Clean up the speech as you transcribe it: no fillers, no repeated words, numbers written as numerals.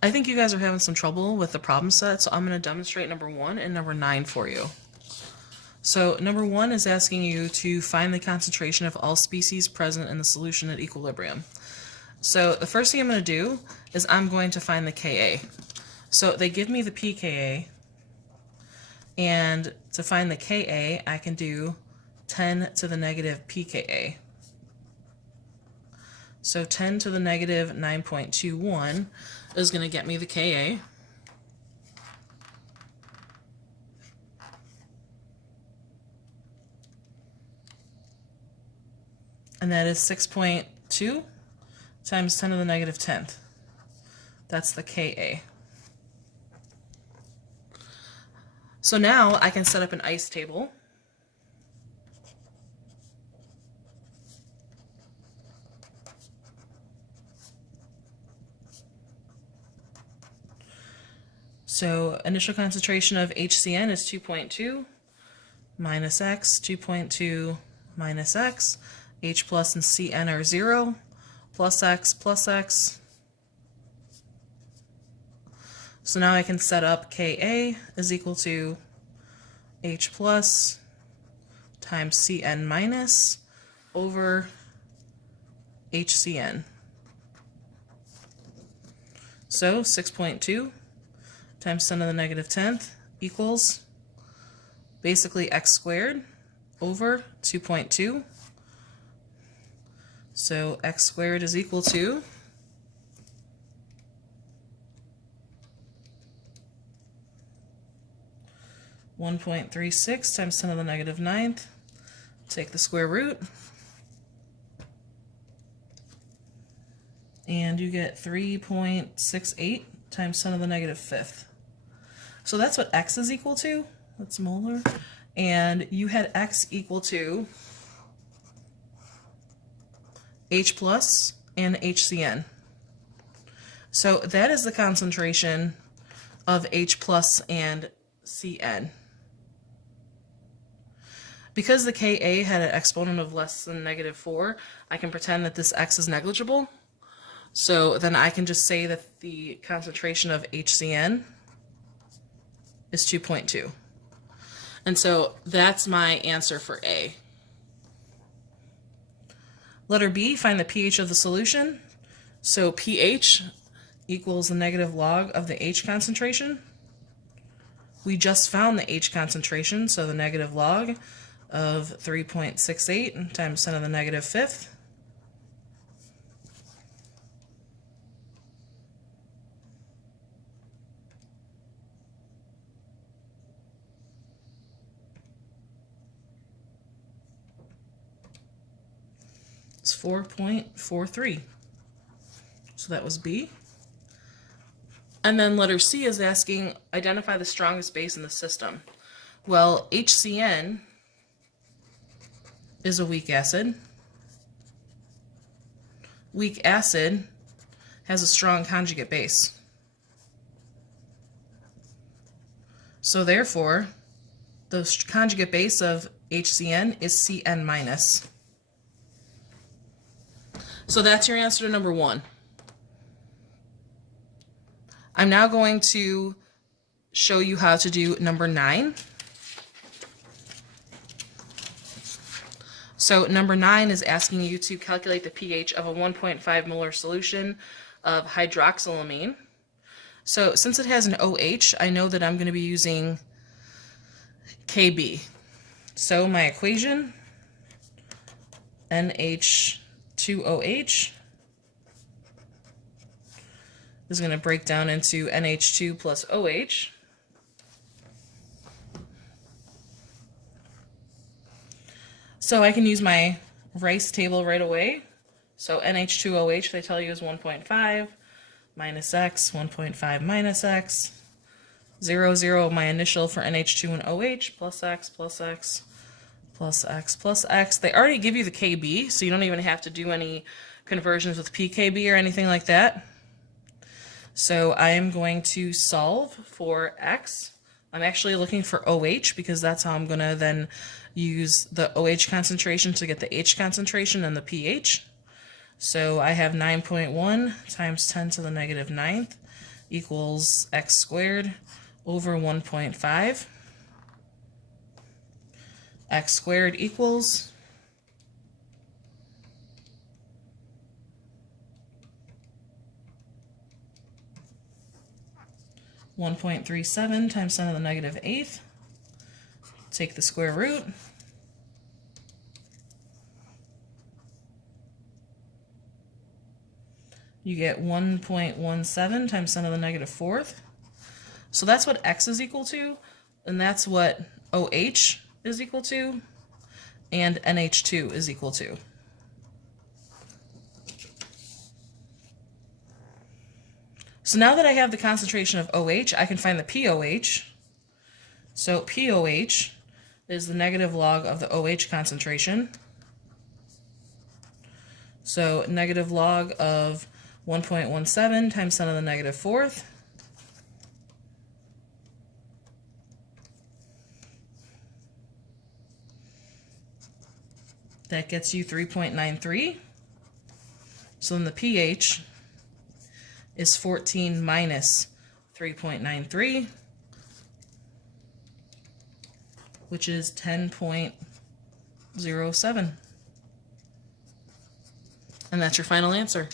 I think you guys are having some trouble with the problem set, so I'm going to demonstrate number 1 and number 9 for you. So number 1 is asking you to find the concentration of all species present in the solution at equilibrium. So the first thing I'm going to do is I'm going to find the Ka. So they give me the pKa, and to find the Ka, I can do 10 to the negative pKa. So 10 to the negative 9.21 is going to get me the Ka. And that is 6.2 times 10 to the negative 10th. That's the Ka. So now I can set up an ice table. So initial concentration of HCN is 2.2 minus X, 2.2 minus X. H plus and Cn are 0, plus X, plus X. So now I can set up Ka is equal to H plus times Cn minus over HCN. So 6.2 times 10 to the negative 10th equals basically x squared over 2.2. So x squared is equal to 1.36 times 10 to the negative 9th. Take the square root, and you get 3.68 times 10 to the negative 5th. So that's what x is equal to. That's molar. And you had x equal to H plus and HCN. So that is the concentration of H plus and Cn. Because the Ka had an exponent of less than -4, I can pretend that this x is negligible. So then I can just say that the concentration of HCN is 2.2. And so that's my answer for A. Letter B, find the pH of the solution. So pH equals the negative log of the H concentration. We just found the H concentration, so the negative log of 3.68 times 10 to the negative 5th. It's 4.43. So that was B. And then letter C is asking, identify the strongest base in the system. Well, HCN is a weak acid. Weak acid has a strong conjugate base. So therefore, the conjugate base of HCN is Cn minus. So that's your answer to number 1. I'm now going to show you how to do number 9. So number 9 is asking you to calculate the pH of a 1.5 molar solution of hydroxylamine. So since it has an OH, I know that I'm going to be using Kb. So my equation, NH2OH, is going to break down into NH2 plus OH. So I can use my Rice table right away. So NH2OH, they tell you, is 1.5 minus X, 1.5 minus X, 0, 0, my initial for NH2 and OH, plus X, plus X, plus X, plus X. They already give you the Kb, so you don't even have to do any conversions with pKb or anything like that. So I am going to solve for X. I'm actually looking for OH because that's how I'm going to then use the OH concentration to get the H concentration and the pH. So I have 9.1 times 10 to the negative 9th equals x squared over 1.5. X squared equals 1.37 times 10 to the negative 8th. Take the square root. You get 1.17 times 10 to the negative 4th. So that's what x is equal to, and that's what OH is equal to, and NH2 is equal to. So now that I have the concentration of OH, I can find the POH. So POH is the negative log of the OH concentration. So negative log of 1.17 times 10 to the negative 4th. That gets you 3.93. So then the pH is 14 minus 3.93, which is 10.07. And that's your final answer.